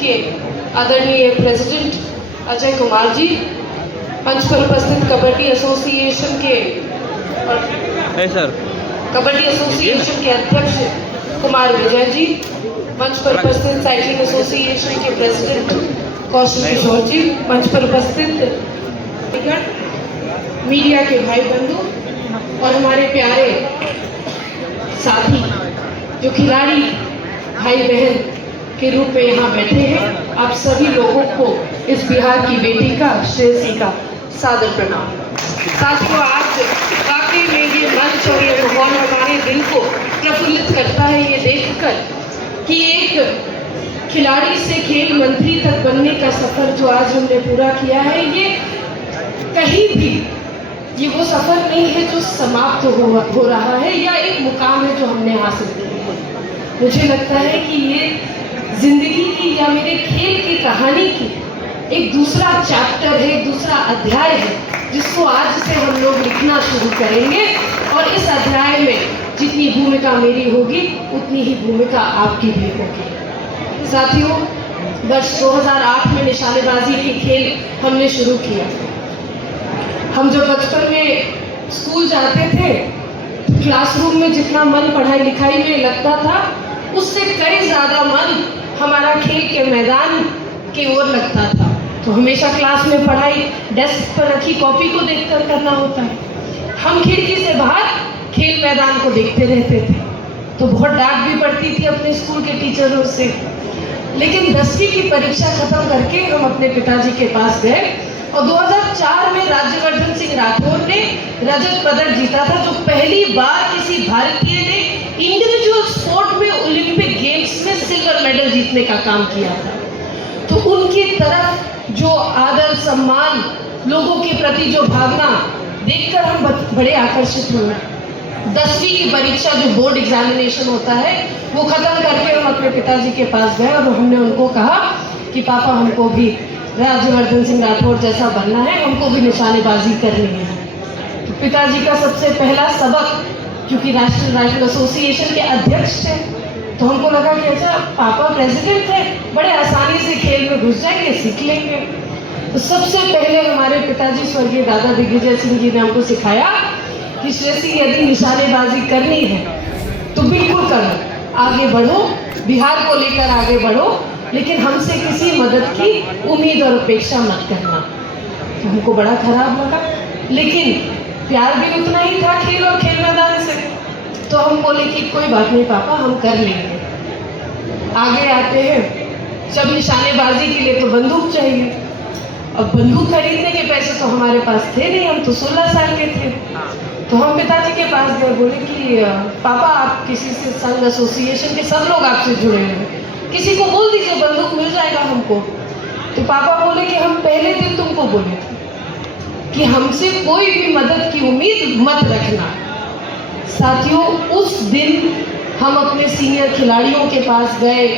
के आदरणीय प्रेसिडेंट अजय कुमार जी, मंच पर उपस्थित कबड्डी एसोसिएशन के कबड्डी एसोसिएशन के अध्यक्ष कुमार विजय जी, मंच पर उपस्थित साइकिलिंग एसोसिएशन के प्रेसिडेंट कौशल किशोर जी, मंच पर उपस्थित मीडिया के भाई बंधु और हमारे प्यारे साथी जो खिलाड़ी भाई बहन के रूप में यहाँ बैठे हैं, आप सभी लोगों को इस बिहार की बेटी का, श्रेयसी का सादर प्रणाम। साथियों, आज वाकई में ये मंच और ये माहौल हमारे दिल को प्रफुल्लित करता है ये देखकर कि एक खिलाड़ी से खेल मंत्री तक बनने का सफर जो आज हमने पूरा किया है, ये कहीं भी ये वो सफर नहीं है जो समाप्त हो रहा है या एक मुकाम है जो हमने हासिल किया है। मुझे लगता है कि ये जिंदगी की या मेरे खेल की कहानी की एक दूसरा चैप्टर है, एक दूसरा अध्याय है जिसको आज से हम लोग लिखना शुरू करेंगे और इस अध्याय में जितनी भूमिका मेरी होगी उतनी ही भूमिका आपकी भी होगी। साथियों, वर्ष 2008 में निशानेबाजी की खेल हमने शुरू किया। हम जब बचपन में स्कूल जाते थे, क्लासरूम में जितना मन पढ़ाई लिखाई में लगता था, उससे कई ज़्यादा मन हमारा खेल के मैदान की ओर लगता था। तो हमेशा क्लास में पढ़ाई डेस्क पर रखी कॉपी को देखकर करना होता है। हम खिड़की से बाहर खेल मैदान को देखते रहते थे, तो बहुत डांट भी पड़ती थी अपने स्कूल के टीचरों से। लेकिन 10वीं की परीक्षा खत्म करके हम अपने पिताजी के पास गए और 2004 में राज्यवर्धन सिंह राठौर ने रजत पदक जीता था, जो पहली बार किसी भारतीय ने इंडिविजुअल स्पोर्ट में ओलंपिक गेम्स में सिल्वर मेडल जीतने का काम किया था। तो उनकी तरफ जो आदर सम्मान, लोगों के प्रति जो भावना देखकर हम बड़े आकर्षित हुए। 10वीं की परीक्षा जो बोर्ड एग्जामिनेशन होता है वो खत्म करके हम अपने पिताजी के पास गए और हमने उनको कहा कि पापा, हमको भी राज्यवर्धन सिंह राठौर जैसा बनना है, हमको भी निशानेबाजी करनी है। तो पिताजी का सबसे पहला सबक, क्योंकि राष्ट्रीय राइफल एसोसिएशन के अध्यक्ष थे, तो हमको लगा कि अच्छा पापा प्रेसिडेंट थे, बड़े आसानी से खेल में घुस जाएंगे, सीख लेंगे। तो सबसे पहले हमारे पिताजी स्वर्गीय दादा दिग्विजय सिंह जी ने हमको सिखाया कि श्रेयसी, यदि निशानेबाजी करनी है तो बिल्कुल करो, आगे बढ़ो, बिहार को लेकर आगे बढ़ो, लेकिन हमसे किसी मदद की उम्मीद और अपेक्षा मत करना। तो हमको बड़ा खराब लगा, लेकिन प्यार भी उतना ही था खेल और खेल मैदान से। तो हम बोले कि कोई बात नहीं पापा, हम कर लेंगे। आगे आते हैं, जब निशानेबाजी के लिए तो बंदूक चाहिए। अब बंदूक खरीदने के पैसे तो हमारे पास थे नहीं, हम तो 16 साल के थे। तो हम पिताजी के पास गए, बोले कि पापा, आप किसी से संघ एसोसिएशन के सब लोग आपसे जुड़े हैं, किसी को बोल दीजिए बंदूक मिल जाएगा हमको। तो पापा बोले कि हम पहले दिन तुमको बोले थे कि हमसे कोई भी मदद की उम्मीद मत रखना। साथियों, उस दिन हम अपने सीनियर खिलाड़ियों के पास गए,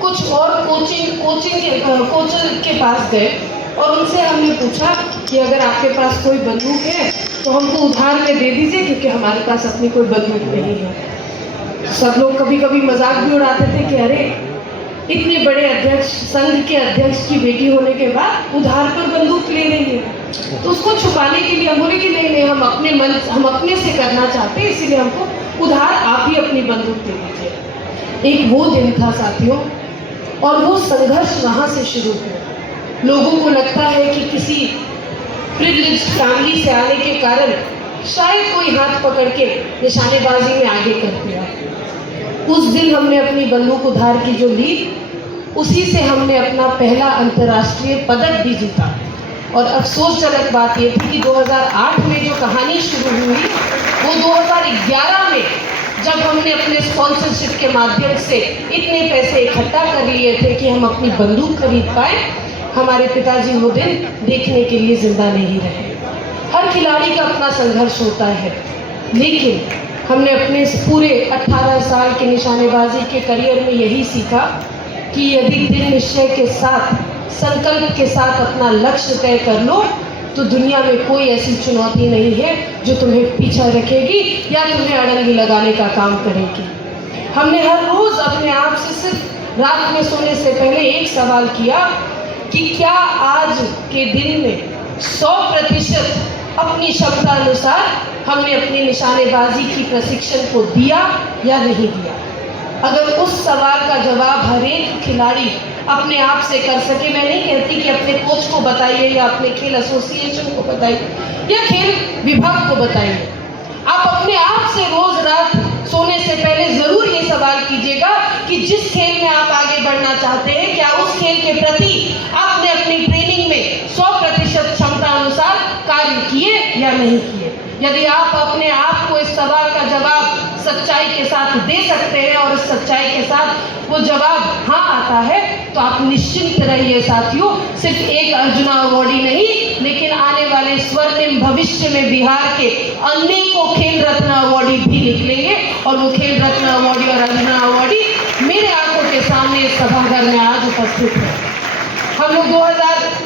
कुछ और कोचर के पास गए और उनसे हमने पूछा कि अगर आपके पास कोई बंदूक है तो हमको उधार में दे दीजिए, क्योंकि हमारे पास अपनी कोई बंदूक नहीं है। सब लोग कभी कभी मजाक भी उड़ाते थे कि अरे, इतने बड़े अध्यक्ष, संघ के अध्यक्ष की बेटी होने के बाद उधार पर बंदूक ले रही है। तो उसको छुपाने के लिए हम बोले कि नहीं, हम अपने से करना चाहते हैं, इसीलिए हमको उधार आप ही अपनी बंदूक दे दीजिए। एक वो दिन था साथियों, और वो संघर्ष वहाँ से शुरू हुआ। लोगों को लगता है कि किसी प्रिविलेज्ड फैमिली से आने के कारण शायद कोई हाथ पकड़ के निशानेबाजी में आगे कर दिया। उस दिन हमने अपनी बंदूक उधार की जो ली, उसी से हमने अपना पहला अंतर्राष्ट्रीय पदक भी जीता। और अफसोसजनक बात ये थी कि 2008 में जो कहानी शुरू हुई, वो 2011 में जब हमने अपने स्पॉन्सरशिप के माध्यम से इतने पैसे इकट्ठा कर लिए थे कि हम अपनी बंदूक खरीद पाए, हमारे पिताजी वो दिन देखने के लिए जिंदा नहीं रहे। हर खिलाड़ी का अपना संघर्ष होता है, लेकिन हमने अपने पूरे 18 साल के निशानेबाजी के करियर में यही सीखा कि यदि दृढ़ निश्चय के साथ, संकल्प के साथ अपना लक्ष्य तय कर लो, तो दुनिया में कोई ऐसी चुनौती नहीं है जो तुम्हें पीछा रखेगी या तुम्हें अड़ंगी लगाने का काम करेगी। हमने हर रोज अपने आप से सिर्फ रात में सोने से पहले एक सवाल किया कि क्या आज के दिन में 100% अपनी क्षमता अनुसार हमने अपनी निशानेबाजी की प्रशिक्षण को दिया या नहीं दिया। अगर उस सवाल का जवाब हर एक खिलाड़ी अपने आप से कर सके, मैं नहीं कहती कि अपने कोच को बताइए या अपने खेल एसोसिएशन को बताइए या खेल विभाग को बताइए, आप अपने आप से रोज रात सोने से पहले जरूर ये सवाल कीजिएगा कि जिस खेल में आप आगे बढ़ना चाहते हैं, क्या उस खेल के प्रति आपने अपनी ट्रेनिंग में 100% क्षमता अनुसार कार्य किए या नहीं किए। यदि आप अपने आप को इस सवाल का जवाब सच्चाई के साथ दे सकते हैं और उस सच्चाई के साथ वो जवाब हाँ आता है, तो आप निश्चिंत रहिए साथियों, सिर्फ एक अर्जुना अवार्डी नहीं, लेकिन आने वाले स्वर्णिम भविष्य में बिहार के अनेकों खेल रत्न अवार्डी भी निकलेंगे और वो खेल रत्न अवार्डी और अर्जुना अवार्डी मेरे आंखों के सामने इस सभागार में आज उपस्थित है। हम लोग 2000